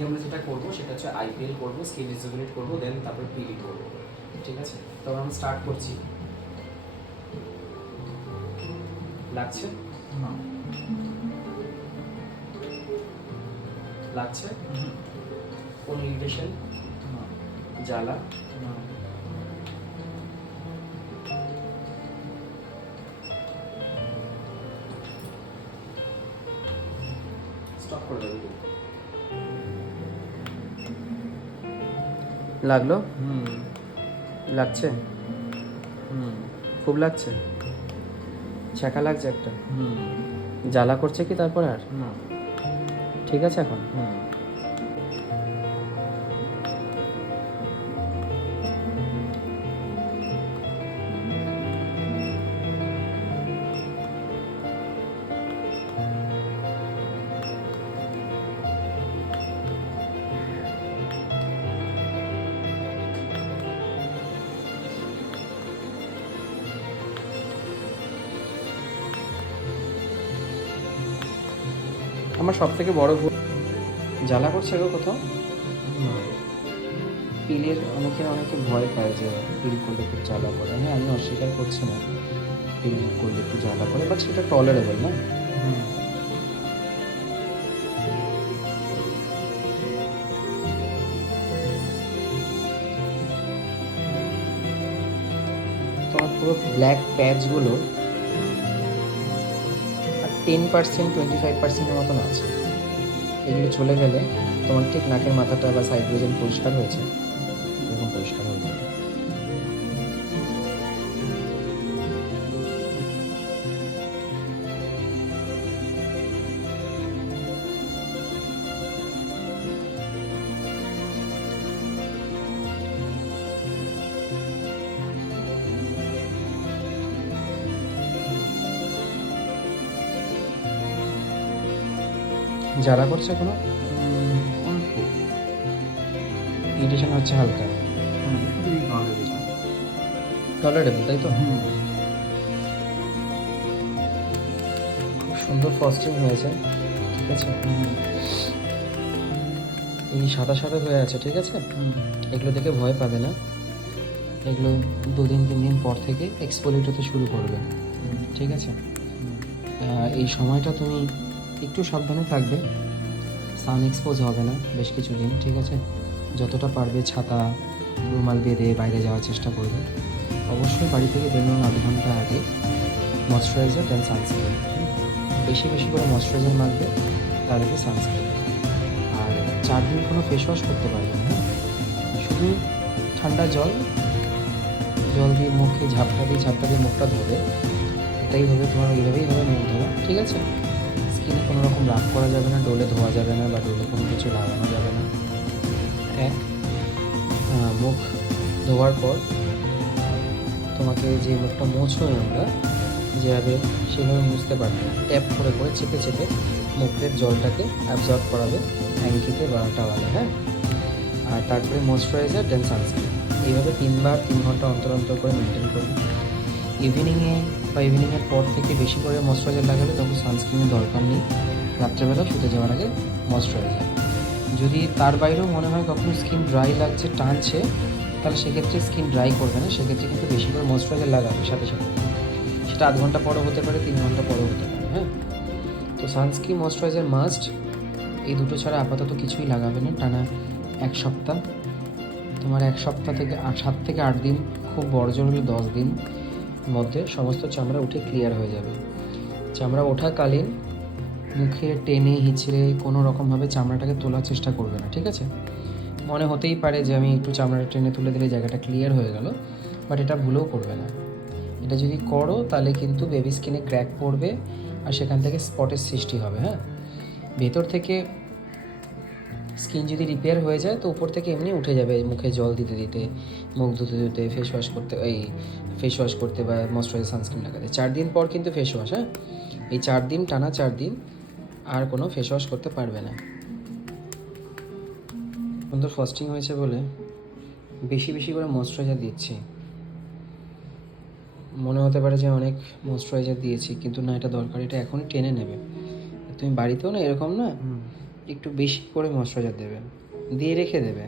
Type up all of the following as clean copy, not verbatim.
আজকে আমরা যেটা করবো সেটা হচ্ছে আইপিএল করবো, স্কিন রিজুভিনেট করবো, দেন তারপর পিলি করবো, ঠিক আছে? তো আমরা স্টার্ট করছি। লাগছে না লাগছে কোনো ইরিটেশন, না জ্বালা? না স্টপ করে দেবো। লাগলো? লাগছে? খুব লাগছে? ছ্যাঁকা লাগছে একটা? জ্বালা করছে কি তারপর আর? না ঠিক আছে এখন? আমার সব থেকে বড় ভুল, জ্বালা করছে গো কোথাও? পিলের অনেকে ভয় পায় যে পিল করলে খুব জ্বালা করে। হ্যাঁ, আমি অস্বীকার করছি না পিল করলে একটু জ্বালা করে, বাট সেটা টলারেবল না। তোমার পুরো ব্ল্যাক প্যাচগুলো আর 10% 25%-এর মতন আছে। এগুলো চলে গেলে তোমার ঠিক নাকের মাথাটা বা সাইড রিজন পরিষ্কার হয়েছে, এরকম পরিষ্কার হয়ে যাবে। জ্বালা করছে কোনো? ইরিটেশন হচ্ছে হালকা? টলারেবল, তাই তো? খুব সুন্দর ফস্টিং হয়েছে, ঠিক আছে? এই সাদা সাদা হয়ে আছে, ঠিক আছে? এগুলো দেখে ভয় পাবে না। এগুলো 2-3 দিন পর থেকে এক্সফোলিয়েট হতে শুরু করবে, ঠিক আছে? এই সময়টা তুমি একটু সাবধানে থাকবে, সান এক্সপোজ হবে না বেশ কিছুদিন, ঠিক আছে? যতটা পারবে ছাতা রুমাল বেঁধে বাইরে যাওয়ার চেষ্টা করবে। অবশ্যই বাড়ি থেকে বেরোনোর আধ ঘন্টা আগে ময়শ্চারাইজার দেন সানস্ক্রিন, বেশি বেশি করে ময়শ্চারাইজার মাখবে, তার আগে সানস্ক্রিন। আর 4 দিন কোনো ফেস ওয়াশ করতে পারবে না, হ্যাঁ? শুধু ঠান্ডা জল দিয়ে মুখে ঝাপটা দিয়ে মুখটা ধোবে, এটাই হবে তোমার, এইভাবেই হবে মুখ ধোয়া, ঠিক আছে? স্কিনে কোনো রকম রাফ করা যাবে না, ডোলে ধোয়া যাবে না, বা ডোলে কোনো কিছু লাগানো যাবে না। মুখ ধোয়ার পর তোমাকে যে মুখটা মুছবো আমরা যেভাবে, সেভাবে মুছতে পারবে না। ট্যাপ করে চেপে চেপে মুখের জলটাকে অ্যাবজর্ব করাবে হ্যাঙ্কিতে বা টাওয়ালে, হ্যাঁ? আর তারপরে ময়শ্চারাইজার দেন সানস্ক্রিন, এইভাবে 3 ঘন্টা অন্তর অন্তর করে মেনটেন করবে। ইভিনিংয়ের পর থেকে বেশি করে ময়শ্চারাইজার লাগাবে, তখন সানস্ক্রিনের দরকার নেই। রাত্রেবেলা শুতে যাওয়ার আগে ময়শ্চারাইজার। যদি তার বাইরেও মনে হয় কখনো স্কিন ড্রাই লাগছে, টানছে, তাহলে সেক্ষেত্রে স্কিন ড্রাই করবে না, সেক্ষেত্রে কিন্তু বেশি করে ময়শ্চারাইজার লাগাবে সাথে সাথে। সেটা আধ ঘন্টা পরও হতে পারে, 3 ঘন্টা পরও হতে পারে, হ্যাঁ? তো সানস্ক্রিন ময়শ্চারাইজার মাস্ট, এই দুটো ছাড়া আপাতত কিছুই লাগাবে না টানা 1 সপ্তাহ। তোমার 1 সপ্তাহ থেকে 7 থেকে 8 দিন, খুব বড় জোর হলে 10 দিন মধ্যে সমস্ত চামড়া উঠে ক্লিয়ার হয়ে যাবে। চামড়া ওঠাকালীন মুখে টেনে হিঁচড়ে কোনো রকমভাবে চামড়াটাকে তোলার চেষ্টা করবে না, ঠিক আছে? মনে হতেই পারে যে আমি একটু চামড়াটা টেনে তুলে দিলে জায়গাটা ক্লিয়ার হয়ে গেল, বাট এটা ভুলেও করবে না। এটা যদি করো তাহলে কিন্তু বেবি স্কিনে ক্র্যাক পড়বে, আর সেখান থেকে স্পটের সৃষ্টি হবে, হ্যাঁ? ভেতর থেকে স্কিন যদি রিপেয়ার হয়ে যায় তো উপর থেকে এমনি উঠে যাবে, মুখে জল দিতে দিতে, মুখ ধুতে ফেস ওয়াশ করতে বা ময়শ্চারাইজার সানস্ক্রিন লাগাতে। 4 দিন পর কিন্তু ফেস ওয়াশ, হ্যাঁ? এই 4 দিন, টানা 4 দিন আর কোনো ফেস ওয়াশ করতে পারবে না। সুন্দর ফাস্টিং হয়েছে বলে বেশি বেশি করে ময়শ্চারাইজার দিচ্ছি। মনে হতে পারে যে অনেক ময়শ্চারাইজার দিয়েছি, কিন্তু না, এটা দরকার, এটা এখনই টেনে নেবে। তুমি বাড়িতেও না এরকম না একটু বেশি করে ময়শ্চারাইজার দেবে, দিয়ে রেখে দেবে।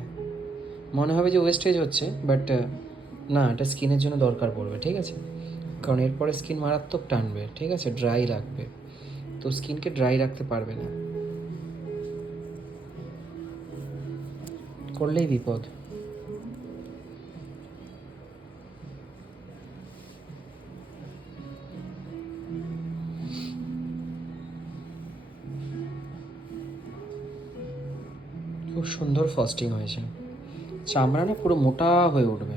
মনে হবে যে ওয়েস্টেজ হচ্ছে, বাট না, এটা স্কিনের জন্য দরকার পড়বে, ঠিক আছে? কারণ এরপরে স্কিন মারাত্মক টানবে, ঠিক আছে, ড্রাই লাগবে, তো স্কিনকে ড্রাই রাখতে পারবে না, করলেই বিপদ। খুব সুন্দর ফস্টিং হয়েছে, চামড়া না পুরো মোটা হয়ে উঠবে।